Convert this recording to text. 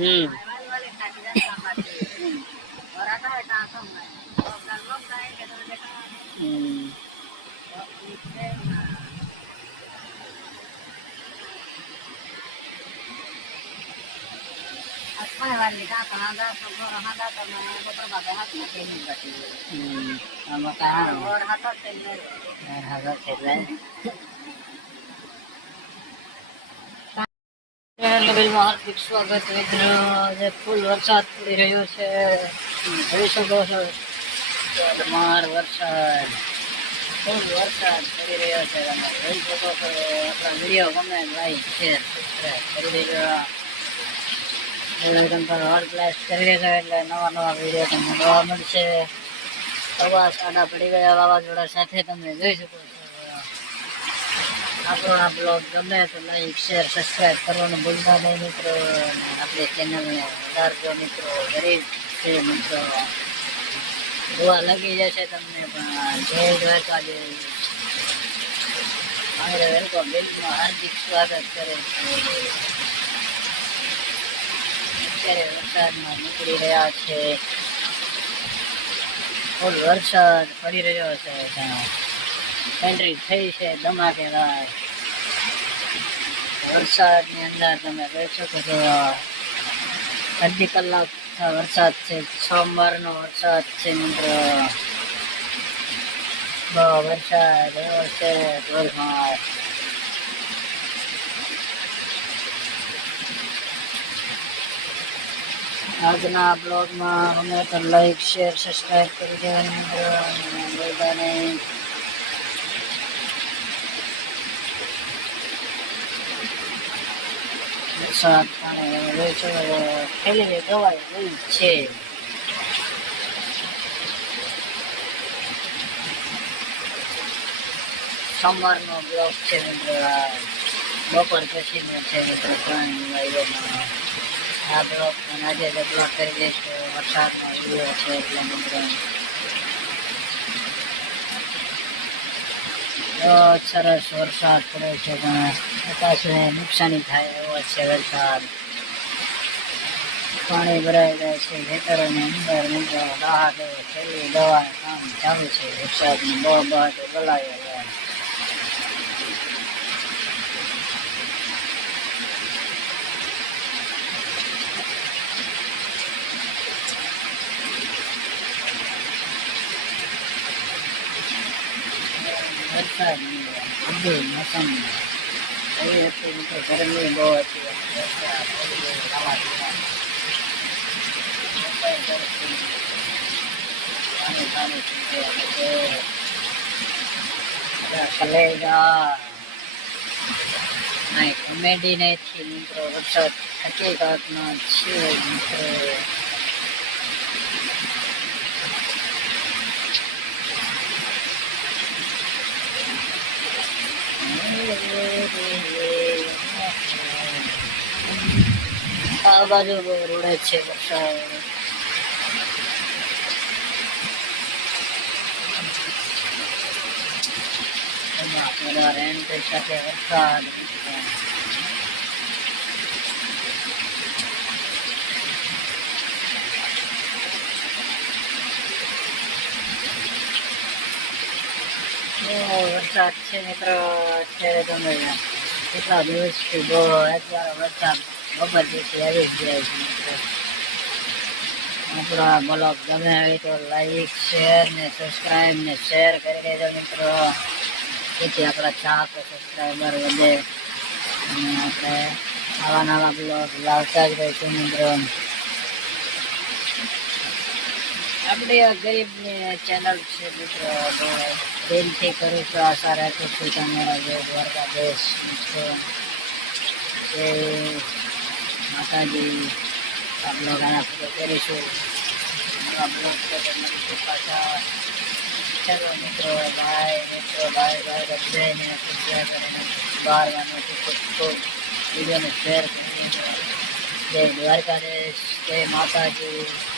हम्म હાર્દિક સ્વાગત મિત્રો. જે ફૂલ વરસાદ પડી રહ્યો છે, જોઈ શકો છો. ધોધમાર વરસાદ, ફૂલ વરસાદ પડી રહ્યો છે. તમે જોઈ શકો છો. આપણા વિડીયો ગમે લાઈક શેર સબસ્ક્રાઈબ કરી દેજો. બેલાઇકન પર ઓલ પ્રેસ કરી દેજો એટલે નવા નવા વિડીયો તમને જોવા મળશે. સવા સાડા પડી ગયા વાવાઝોડા સાથે, તમે જોઈ શકો છો. આપણો આ બ્લોગ ગમે તો લાઈક શેર સબસ્ક્રાઈબ કરવાનું ભૂલતા નહીં મિત્રો. આપણી ચેનલને વધારજો મિત્રો. ગરીબ છે મિત્રો, જોવા લાગી જશે તમને. પણ જય દ્વારકાધીશ. મારે વેલકમ બિલમાં હાર્દિક સ્વાગત કરે છે. અત્યારે વરસાદમાં નીકળી રહ્યા છે. ફૂલ વરસાદ પડી રહ્યો છે. એન્ટ્રી થઈ છે ધમાકેદાર. વરસાદની અંદર તમે જોઈ શકો છો. અડધી કલાક વરસાદ છે. સોમવારનો વરસાદ છે મિત્રો. બહુ વરસાદ એવો છે ધોધમાર. આજના બ્લોગમાં અમે તો લાઈક શેર સબસ્ક્રાઈબ કરી દેવાનું મિત્રો. બધાને વરસાદ પાણી જોઈ શકો છો. થેલીની દવાઈ લઈ છે. સોમવારનો બ્લોગ છે મિત્રો. બપોર પછીનો છે મિત્રો. 3 વાગ્યાનો આ બ્લોગ પણ આજે જ અપલોડ કરી દઈશું. વરસાદનો વિડીયો છે એટલે મિત્રો બહુ સરસ વરસાદ પડે છે. પણ આકાશને નુકસાની થાય એવો છે વરસાદ. પાણી ભરાઈ જાય છે ખેતરોની અંદર મિત્રો. રાહત છેલ્લી દવા કામ ચાલુ છે. વરસાદની બહુ બહાર બોલાવ્યો છે. વરસાદ બધી મોસમ એવી હતી મિત્રો. ગરમી બહુ હતી. કલેજા નહીં કોમેડી નથી મિત્રો. વરસાદ હકીકતમાં છે મિત્રો. આ બાજુ રોડે છે વરસાદ. એન્ટ્રી સાથે વરસાદ. વરસાદ છે મિત્રો. અત્યારે તમે કેટલા દિવસથી બહુ અત્યારે વરસાદ બપોર દિવસથી આવી જ જાય છે મિત્રો. આપણા બ્લોગ ગમે આવી તો લાઈક શેર ને સબસ્ક્રાઈબ ને શેર કરી દેજો મિત્રો. જેથી આપણા ચાહક સબસ્ક્રાઈબર વધે અને આપણે આવા નવા બ્લોગ લાવતા જ રહીશું મિત્રો. આપણી આ ગરીબની ચેનલ છે મિત્રો. દિલથી કરું છું. આશા રાખું છું તમારા જય દ્વારકાધીશ મિત્રો. જય માતાજી. આ બ્લોગ આના પૂરો કરીશું. નવા બ્લોગ પાછા ચાલો મિત્રો. બાય મિત્રો. Bye bye. બધાને સબસ્ક્રાઈબ બહારવાનું વિડીયોને શેર કરી. જય દ્વારકાધીશ. જય માતાજી.